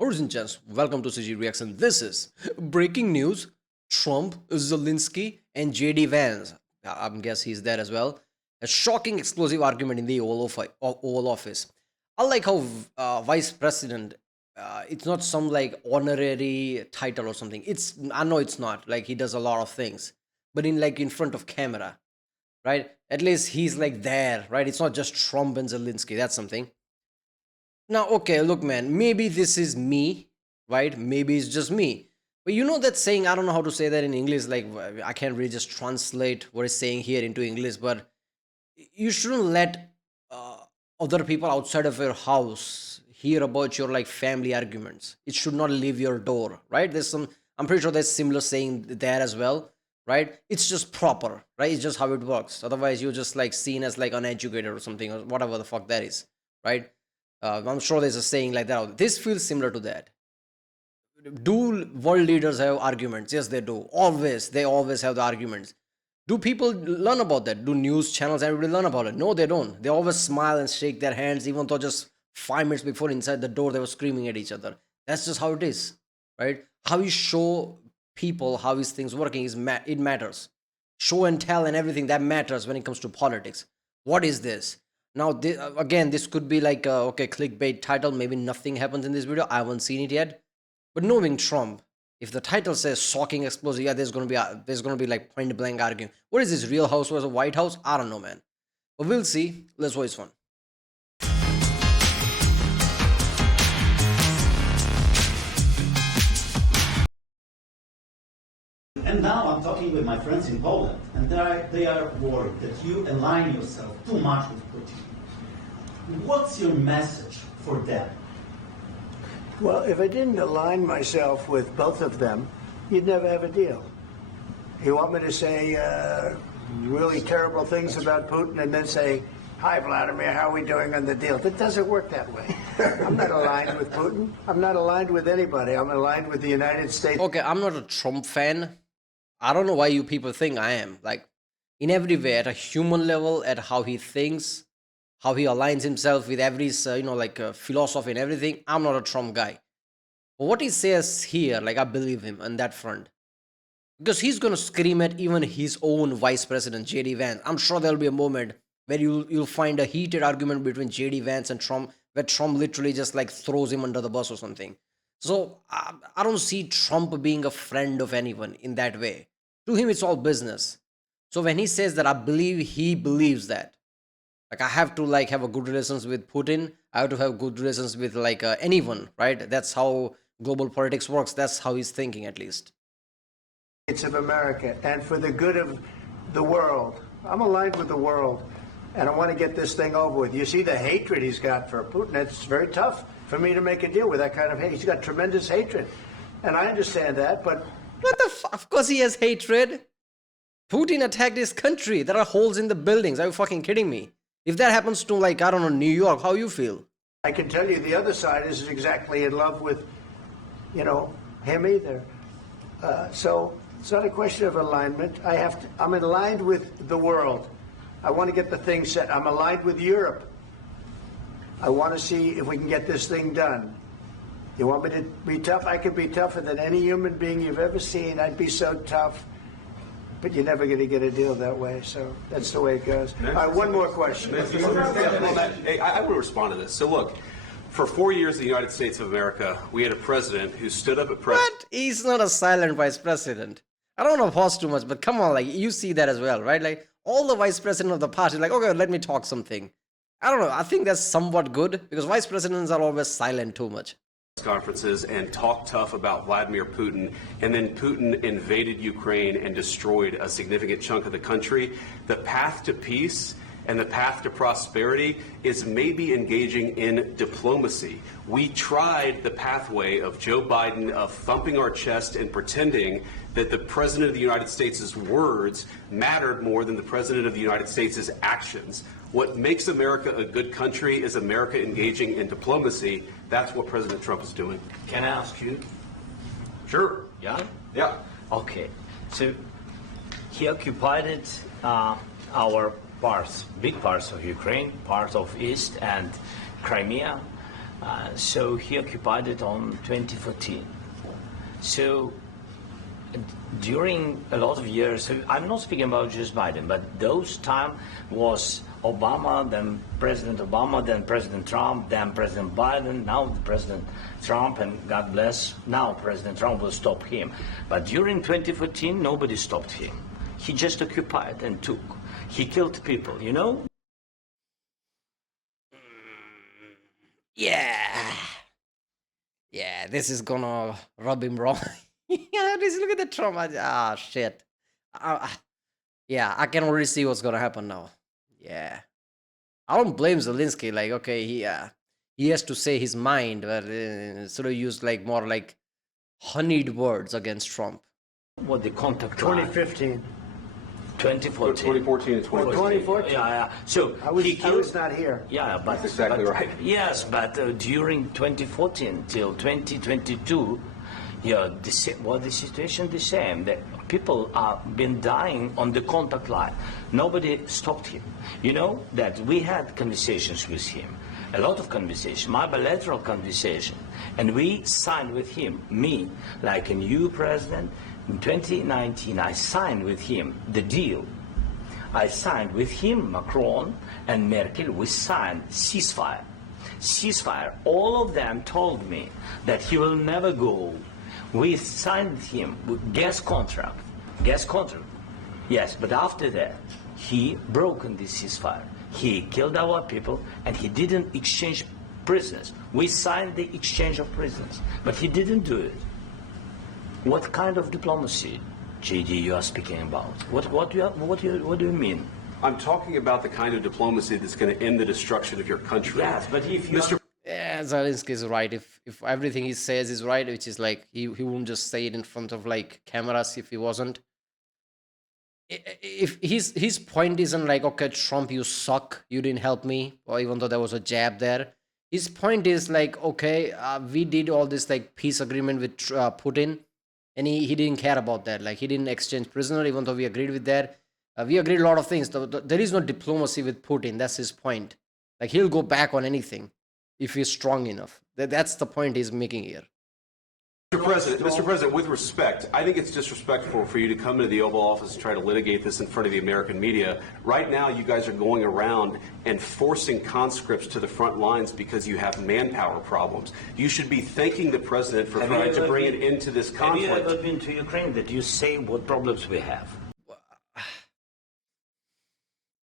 Ladies and gents, welcome to CG Reaction. This is breaking news. Trump, Zelensky, and JD Vance. I guess he's there as well. A shocking explosive argument in the Oval Office. I like how Vice President, it's not some like honorary title or something. I know it's not. Like he does a lot of things. But in front of camera, right? At least he's like there, right? It's not just Trump and Zelensky. That's something. Now, okay, look, man, maybe this is me, right? Maybe it's just me. But you know that saying, I don't know how to say that in English, like I can't really just translate what it's saying here into English, but you shouldn't let uh, other people outside of your house hear about your like family arguments. It should not leave your door, right? I'm pretty sure there's similar saying there as well, right? It's just proper, right? It's just how it works. Otherwise, you're just like seen as like uneducated or something, or whatever the fuck that is, right? I'm sure there's a saying like that. This feels similar to that. Do world leaders have arguments? Yes, they do. They always have the arguments. Do people learn about that? Do news channels everybody learn about it? No, they don't. They always smile and shake their hands, even though just 5 minutes before inside the door they were screaming at each other. That's just how it is, right? How you show people how these things working it matters. Show and tell and everything that matters when it comes to politics. What is this? Now, again, this could be like okay, clickbait title. Maybe nothing happens in this video. I haven't seen it yet. But knowing Trump, if the title says "shocking explosive," yeah, there's gonna be like point blank arguing. What is this, Real House versus White House? I don't know, man. But we'll see. Let's watch one. And now I'm talking with my friends in Poland, and they are worried that you align yourself too much with Putin. What's your message for them? Well, if I didn't align myself with both of them, you'd never have a deal. You want me to say really terrible things about Putin and then say, "Hi, Vladimir, how are we doing on the deal?" That doesn't work that way. I'm not aligned with Putin. I'm not aligned with anybody. I'm aligned with the United States. Okay, I'm not a Trump fan. I don't know why you people think I am. Like, in every way, at a human level, at how he thinks, how he aligns himself with every, philosophy and everything, I'm not a Trump guy. But what he says here, like, I believe him on that front. Because he's going to scream at even his own vice president, JD Vance. I'm sure there'll be a moment where you'll find a heated argument between JD Vance and Trump, where Trump literally just like throws him under the bus or something. So I don't see Trump being a friend of anyone in that way. To him, it's all business. So when he says that, I believe he believes that. Like I have to like have a good relations with Putin. I have to have good relations with like anyone, right? That's how global politics works. That's how he's thinking, at least. States of America and for the good of the world. I'm aligned with the world, and I want to get this thing over with. You see the hatred he's got for Putin. It's very tough for me to make a deal with that kind of hate. He's got tremendous hatred, and I understand that, but... What the fuck? Of course he has hatred. Putin attacked his country. There are holes in the buildings. Are you fucking kidding me? If that happens to, like, I don't know, New York, how you feel? I can tell you the other side isn't exactly in love with, him either. So it's not a question of alignment. I'm aligned with the world. I want to get the thing set. I'm aligned with Europe. I want to see if we can get this thing done. You want me to be tough? I could be tougher than any human being you've ever seen. I'd be so tough. But you're never going to get a deal that way, so that's the way it goes. All right, one more question. Hey, I want to respond to this. So look, for 4 years in the United States of America, we had a president who stood up at press. What? He's not a silent vice president. I don't want to pause too much, but come on, like, you see that as well, right? Like, all the vice president of the party, like, okay, let me talk something. I don't know. I think that's somewhat good, because vice presidents are always silent too much. Conferences and talked tough about Vladimir Putin, and then Putin invaded Ukraine and destroyed a significant chunk of the country. The path to peace and the path to prosperity is maybe engaging in diplomacy. We tried the pathway of Joe Biden of thumping our chest and pretending that the President of the United States' words mattered more than the President of the United States' actions. What makes America a good country is America engaging in diplomacy. That's what President Trump is doing. Can I ask you? Sure. Yeah? Yeah. Okay. So he occupied our parts, big parts of Ukraine, parts of East and Crimea. So he occupied it on 2014. So during a lot of years, so I'm not speaking about just Biden, but those time was Obama, then President Obama, then President Trump, then President Biden, now President Trump, and God bless, now President Trump will stop him. But during 2014, nobody stopped him. He just occupied and took. He killed people, you know? Yeah. Yeah, this is gonna rub him wrong. Yeah, just look at the trauma. Ah, shit. Yeah, I can already see what's gonna happen now. Yeah. I don't blame Zelensky. Like, okay, he has to say his mind, but sort of use like more like honeyed words against Trump. What the contact line? 2015. 2014. 2014 and 2015. 2014. Yeah. So I was, he I killed. was not here. Yeah, but That's exactly but- right. Yes, but during 2014 till 2022, yeah, the situation the same. The people have been dying on the contact line. Nobody stopped him. You know that we had conversations with him, a lot of conversations, my bilateral conversation, and we signed with him. Me, like a new president, in 2019, I signed with him the deal. I signed with him, Macron and Merkel, we signed ceasefire. Ceasefire. All of them told me that he will never go. We signed with him with gas contract. Gas contract. Yes, but after that, he broken this ceasefire. He killed our people and he didn't exchange prisoners. We signed the exchange of prisoners, but he didn't do it. What kind of diplomacy, JD, you are speaking about? What do you mean? I'm talking about the kind of diplomacy that's going to end the destruction of your country. Yes, but if you Mr. Yeah, Zelensky is right. If everything he says is right, which is like he wouldn't just say it in front of like cameras if he wasn't. If his point isn't like, okay, Trump, you suck, you didn't help me, or even though there was a jab there. His point is like, okay, we did all this like peace agreement with Putin, and he didn't care about that. Like he didn't exchange prisoner, even though we agreed with that. We agreed a lot of things. There is no diplomacy with Putin. That's his point. Like he'll go back on anything if he's strong enough. That's the point he's making here. Mr. President, with respect, I think it's disrespectful for you to come into the Oval Office and try to litigate this in front of the American media. Right now, you guys are going around and forcing conscripts to the front lines because you have manpower problems. You should be thanking the President for trying to bring an end to this conflict. Have you ever been to Ukraine that you say what problems we have?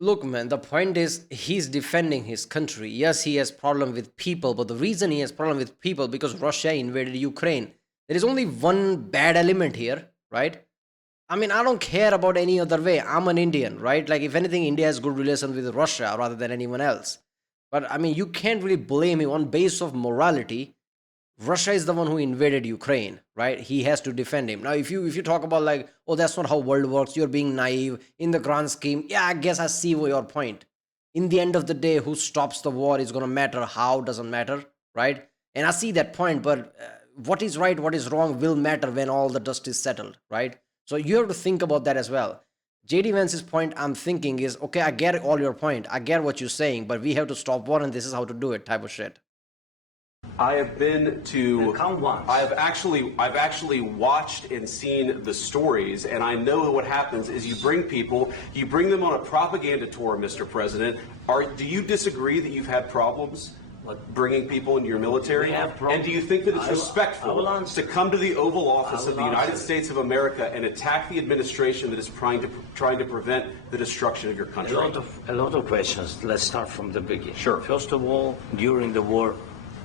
Look, man, the point is he's defending his country. Yes, he has problem with people, but the reason he has problem with people because Russia invaded Ukraine. There is only one bad element here, right? I mean, I don't care about any other way. I'm an Indian, right? Like, if anything, India has good relations with Russia rather than anyone else. But, I mean, you can't really blame him on base of morality. Russia is the one who invaded Ukraine, right? He has to defend him. Now, if you talk about like, oh, that's not how world works, you're being naive in the grand scheme. Yeah, I guess I see your point. In the end of the day, who stops the war is going to matter. How doesn't matter, right? And I see that point, but what is right, what is wrong will matter when all the dust is settled, right? So you have to think about that as well. JD Vance's point I'm thinking is, okay, I get all your point. I get what you're saying, but we have to stop war and this is how to do it type of shit. I have been to. Count once. I've actually watched and seen the stories, and I know what happens is you bring them on a propaganda tour, Mr. President. Do you disagree that you've had problems bringing people into your military? We have problems. And do you think that it's I will respectful answer. to come to the Oval Office I of will the United answer. States of America and attack the administration that is trying to prevent the destruction of your country? A lot of questions. Let's start from the beginning. Sure. First of all, during the war,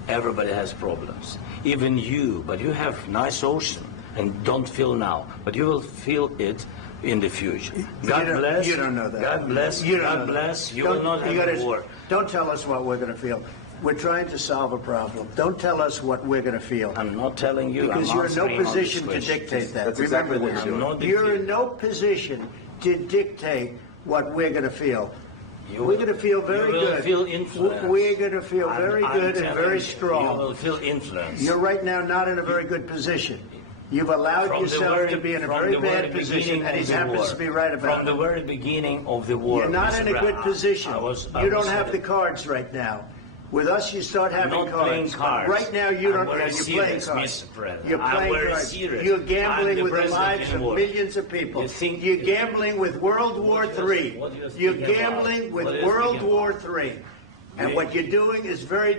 everybody has problems. Even you, but you have nice ocean and don't feel now, but you will feel it in the future. God bless. You don't know that. God bless. You don't God know bless. that. You will not have a war. Don't tell us what we're going to feel. We're trying to solve a problem. Don't tell us what we're going to feel. I'm not telling you. Because I'm you're in no answering on this position to question. dictate that. That's Remember exactly what this. you're doing. I'm not You're in dictating. no position to dictate what we're going to feel. We're going to feel very you will good. Feel influence. We're going to feel very I'm good and telling very you, strong. You will feel influence. You're right now not in a very good position. You've allowed From the yourself very- to be in a from very the very bad position, beginning and he of the happens war. to be right about From it. the very beginning of the war. You're not Mr. in a good Brown, position. I You don't was- have the cards right now. With us, you start having Not cards. playing cards. Right now, you I'm don't. very You're playing serious, cards. Mr. President. You're I'm playing very cards. serious. You're I'm gambling the with the president lives of anymore. millions of people. You think- You're gambling with World War III. what you're You're speaking gambling about? with What are you World speaking War about? III. And what you're doing is very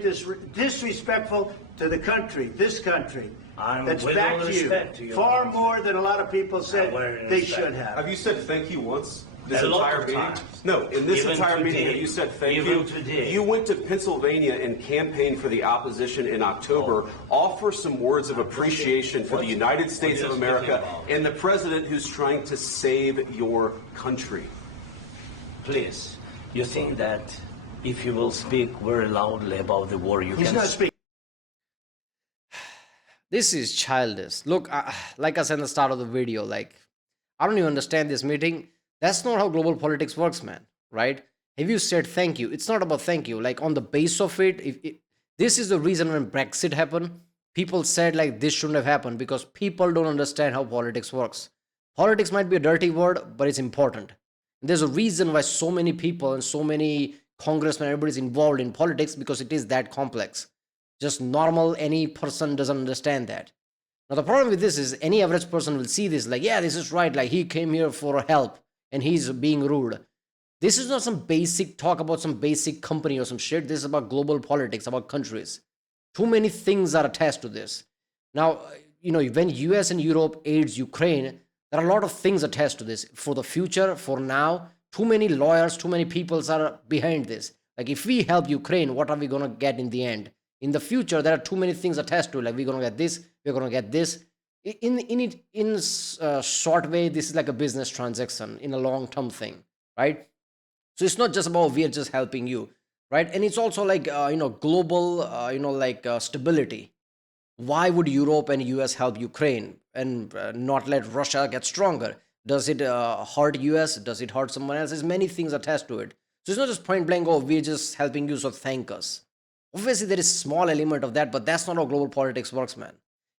disrespectful to the country, this country. I'm That's with back all to you. respect to your Far country. more than a lot of people said very they respect. should have. Have you said thank you once? This A lot entire of meeting? times. No, in this Even entire meeting, today. have you said thank Even you? today. You went to Pennsylvania and campaigned for the opposition in October. Offer some words of appreciation for the United States what of are you speaking America about? and the president who's trying to save your country. Please, you think that if you will speak very loudly about the war, you He's can not speaking. This is childish. Look, like I said in the start of the video, like, I don't even understand this meeting. That's not how global politics works, man, right? Have you said thank you? It's not about thank you. Like, on the base of it, this is the reason when Brexit happened, people said, like, this shouldn't have happened because people don't understand how politics works. Politics might be a dirty word, but it's important. There's a reason why so many people and so many congressmen, everybody's involved in politics because it is that complex. Just normal, any person doesn't understand that. Now, the problem with this is any average person will see this like, yeah, this is right. Like, he came here for help and he's being rude. This is not some basic talk about some basic company or some shit. This is about global politics, about countries. Too many things are attached to this. Now, when US and Europe aids Ukraine, there are a lot of things attached to this. For the future, for now, too many lawyers, too many people are behind this. Like, if we help Ukraine, what are we going to get in the end? In the future, there are too many things attached to it. Like, we're going to get this, we're going to get this. In a short way, this is like a business transaction in a long-term thing, right? So it's not just about we are just helping you, right? And it's also like, global, stability. Why would Europe and US help Ukraine and not let Russia get stronger? Does it hurt US? Does it hurt someone else? There's many things attached to it. So it's not just point blank, oh, we're just helping you, so thank us. Obviously, there is small element of that, but that's not how global politics works, man.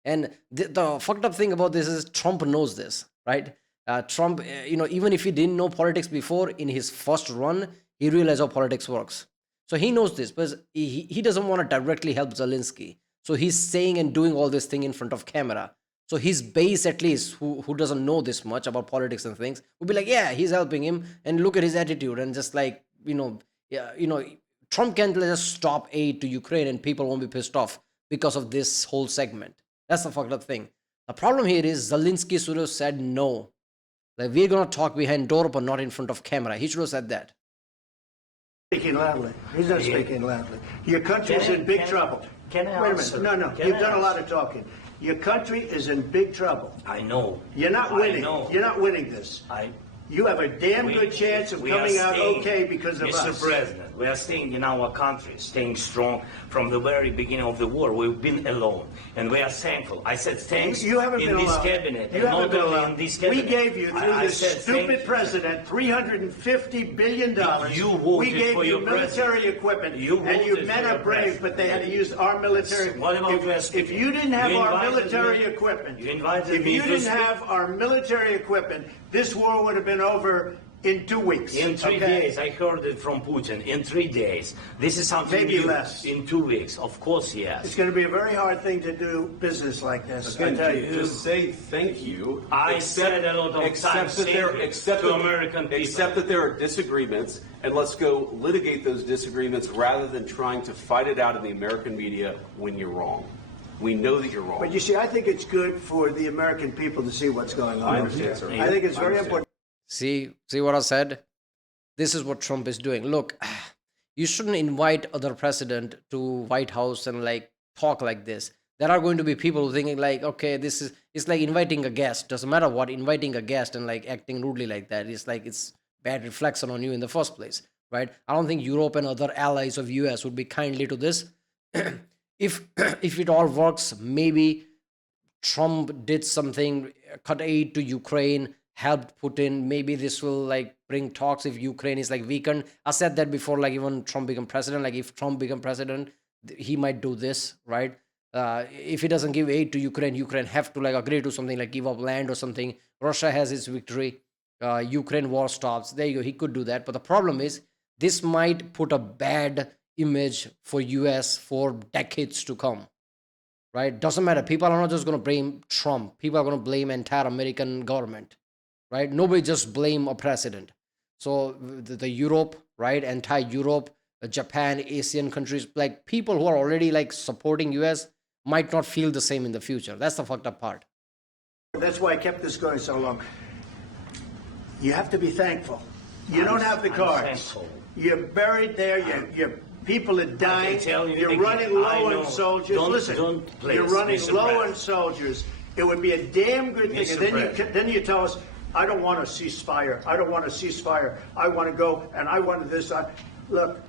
And the fucked up thing about this is Trump knows this, right? Trump, even if he didn't know politics before, in his first run, he realized how politics works. So he knows this, but he doesn't want to directly help Zelensky. So he's saying and doing all this thing in front of camera. So his base, at least, who doesn't know this much about politics and things, would be like, yeah, he's helping him, and look at his attitude, and just like, Trump can't just stop aid to Ukraine and people won't be pissed off because of this whole segment. That's the fucked up thing. The problem here is Zelensky should have said no. Like, we're going to talk behind door, but not in front of camera. He should have said that. Speaking loudly. He's not speaking loudly. Your country's in big trouble. Can I Wait a answer? minute. No, Can you've I done a lot answer? of talking. Your country is in big trouble. I know. You're not I winning. know. You're not winning this. You have a damn good chance of we are coming out staying, okay because of Mr. us. President, we are staying in our country, staying strong from the very beginning of the war. We've been alone, and we are thankful. I said thanks You haven't in been this alone. cabinet, You and haven't not been only alone. in this We cabinet. gave you, through I this said stupid thank you. president, $350 billion. You voted we gave for you your military president. equipment. You and you voted men for are your brave, president. but they had to use our military. What about if you didn't have You our invited military me- equipment, you invited if me you to didn't speak- have our military equipment, this war would have been over in 2 weeks. In 3 okay? days, I heard it from Putin. In 3 days, this is something Maybe new. less. In 2 weeks, of course, It's yes. going to be a very hard thing to do business like this. I Again, tell you. just say thank you. I said a lot of times thank you to American people. Accept that there are disagreements, and let's go litigate those disagreements rather than trying to fight it out in the American media when you're wrong. We know that you're wrong. But you see, I think it's good for the American people to see what's going on. I understand, sir. I think it's I very understand. important. See what I said? This is what Trump is doing. Look, you shouldn't invite other president to White House and like talk like this. There are going to be people thinking like, okay, it's like inviting a guest. Doesn't matter what, inviting a guest and like acting rudely like that. It's like it's bad reflection on you in the first place, right? I don't think Europe and other allies of US would be kindly to this. if it all works, maybe Trump did something, cut aid to Ukraine, helped Putin. Maybe this will like bring talks if Ukraine is like weakened. I said that before, like even Trump become president. Like if Trump become president, he might do this, right? If he doesn't give aid to Ukraine, Ukraine have to like agree to something like give up land or something. Russia has its victory. Ukraine war stops. There you go. He could do that. But the problem is this might put a bad image for US for decades to come, right? Doesn't matter. People are not just going to blame Trump. People are going to blame entire American government, right? Nobody just blame a president. So the Europe, right? Entire Europe, Japan, Asian countries, like people who are already like supporting US might not feel the same in the future. That's the fucked up part. That's why I kept this going so long. You have to be thankful. You don't have the I'm cards. thankful. You're buried there. Your people are dying. tell you You're again, running I low know. on soldiers. Don't- Listen, don't, please, you're running Mr. low Brett. on soldiers. It would be a damn good thing. Mr. And then Brett. then you tell us, I don't want a ceasefire. I don't want a ceasefire. I want to go and I want this. Look,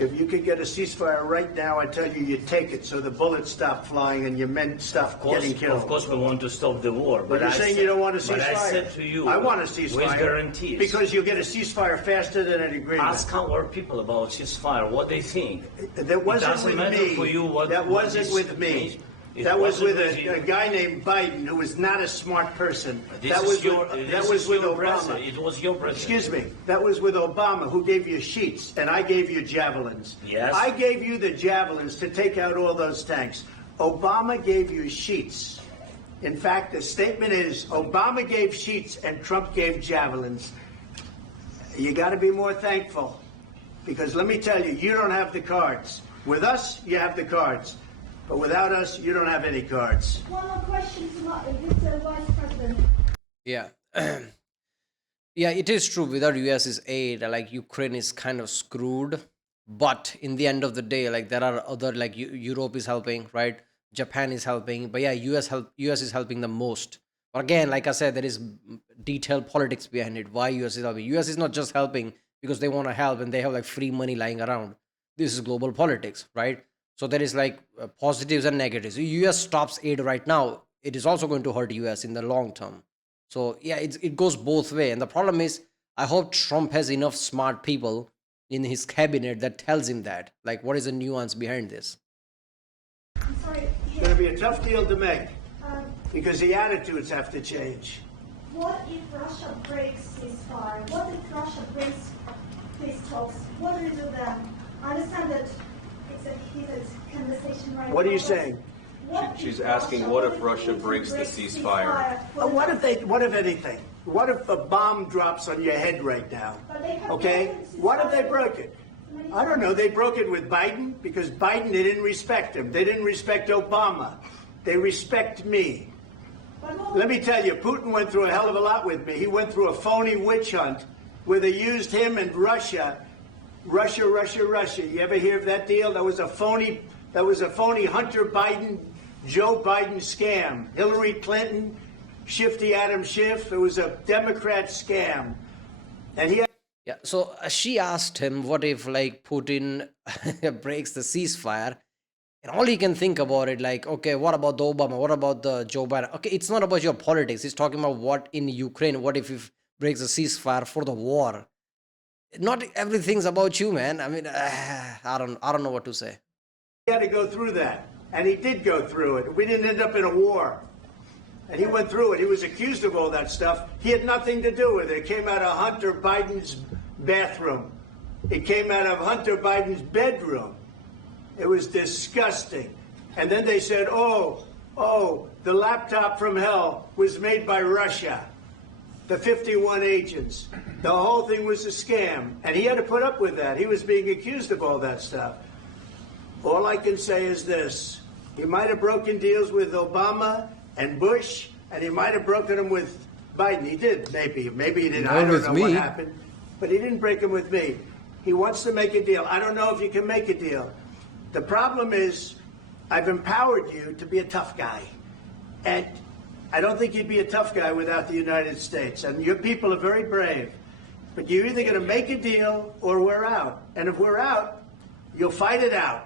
if you could get a ceasefire right now, I tell you, you take it so the bullets stop flying and your men stop getting killed. Of course, we want to stop the war. But you're saying you don't want a ceasefire. But I said to you, I want a ceasefire. with guarantees. Because you'll get a ceasefire faster than an agreement. Ask our people about ceasefire, what they think. That wasn't doesn't with matter me. for you what- that what wasn't is- with me. It That was wasn't with with you. a guy named Biden, who was not a smart person. This that is was your, with, this that was is with your Obama. president. It was your president. Excuse me. That was with Obama, who gave you sheets, and I gave you javelins. Yes. I gave you the javelins to take out all those tanks. Obama gave you sheets. In fact, the statement is Obama gave sheets and Trump gave javelins. You got to be more thankful, because let me tell you, you don't have the cards. With us, you have the cards. But without us, you don't have any cards. One more question to Mr. Vice President. Yeah. Yeah, it is true. Without US's aid, like Ukraine is kind of screwed. But in the end of the day, like there are other, like Europe is helping, right? Japan is helping. But yeah, US is helping the most. But again, like I said, there is detailed politics behind it. Why US is helping? US is not just helping because they want to help and they have like free money lying around. This is global politics, right? So there is like positives and negatives. If US stops aid right now, it is also going to hurt US in the long term. So yeah, it goes both way. And the problem is, I hope Trump has enough smart people in his cabinet that tells him that. Like, what is the nuance behind this? I'm sorry. It's going to be a tough deal to make, Um, because the attitudes have to change. what if Russia breaks ceasefire? What if Russia breaks peace talks? What do we do then? I understand that it's a heated conversation right now. What are you but saying? what if She's asking, what if Russia Putin breaks the breaks ceasefire? for What the- if anything? What if a bomb drops on your head right now? But they have Okay? broken What if they ceasefire broke it? many I don't know. They broke it with Biden because Biden, they didn't respect him. They didn't respect Obama. They respect me. But what- Let me tell you, Putin went through a hell of a lot with me. He went through a phony witch hunt where they used him and Russia. Russia. You ever hear of that deal? That was a phony Hunter Biden, Joe Biden scam. Hillary Clinton, Shifty Adam Schiff. It was a Democrat scam. And he Yeah, so she asked him, what if like Putin breaks the ceasefire? And all he can think about it, like, okay, what about the Obama? What about the Joe Biden? Okay, it's not about your politics. He's talking about what in Ukraine, what if he breaks the ceasefire for the war? Not everything's about you, man. I mean, I don't know what to say. had to go through that. And he did go through it. We didn't end up in a war. And he went through it. He was accused of all that stuff. He had nothing to do with it. It came out of Hunter Biden's bathroom. It came out of Hunter Biden's bedroom. It was disgusting. And then they said, oh, the laptop from hell was made by Russia. The 51 agents. The whole thing was a scam. And he had to put up with that. He was being accused of all that stuff. All I can say is this. He might have broken deals with Obama and Bush, and he might have broken them with Biden. He did, maybe. Maybe he didn't. Not I don't with know me. what happened. But he didn't break them with me. He wants to make a deal. I don't know if you can make a deal. The problem is, I've empowered you to be a tough guy. And I don't think you'd be a tough guy without the United States. And your people are very brave. But you're either going to make a deal or we're out. And if we're out, you'll fight it out.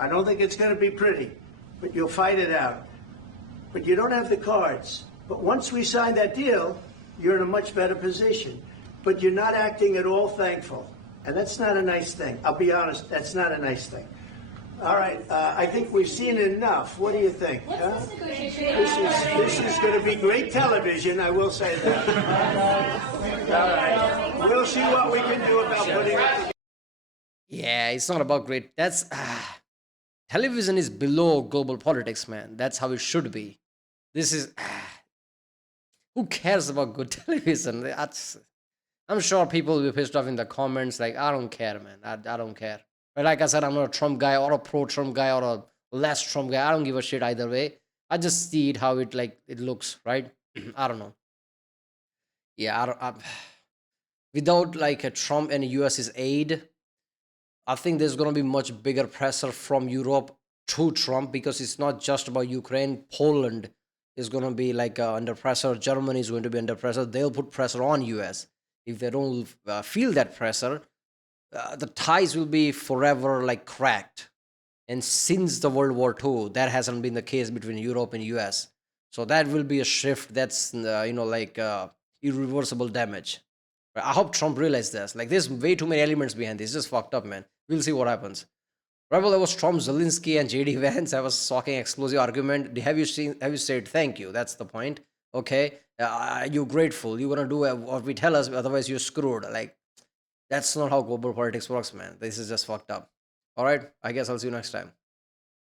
I don't think it's going to be pretty, but you'll fight it out. But you don't have the cards. But once we sign that deal, you're in a much better position. But you're not acting at all thankful. And that's not a nice thing. I'll be honest, that's not a nice thing. All right, I think we've seen enough. What do you think? Huh? This is going to be great television, I will say that. All right. We'll see what we can do about putting it together. Yeah, it's not about great. That's television is below global politics, man. That's how it should be. This is who cares about good television? I'm sure people will be pissed off in the comments. Like, I don't care, man. I don't care. But like I said, I'm not a Trump guy or a pro Trump guy or a less Trump guy. I don't give a shit either way. I just see it how it like it looks, right? I don't know. Yeah, without like a Trump and US's aid, I think there's going to be much bigger pressure from Europe to Trump because it's not just about Ukraine. Poland is going to be like under pressure. Germany is going to be under pressure. They'll put pressure on US. If they don't feel that pressure, the ties will be forever like cracked. And since the World War II, that hasn't been the case between Europe and US. So that will be a shift that's like irreversible damage. Right? I hope Trump realizes this. Like, there's way too many elements behind this. It's just fucked up, man. We'll see what happens. Rebel, that was Trump, Zelensky, and JD Vance. That was shocking, explosive argument. Have you seen? Have you said thank you? That's the point. Okay, you're grateful. You're gonna do what we tell us. Otherwise, you're screwed. Like, that's not how global politics works, man. This is just fucked up. All right. I guess I'll see you next time.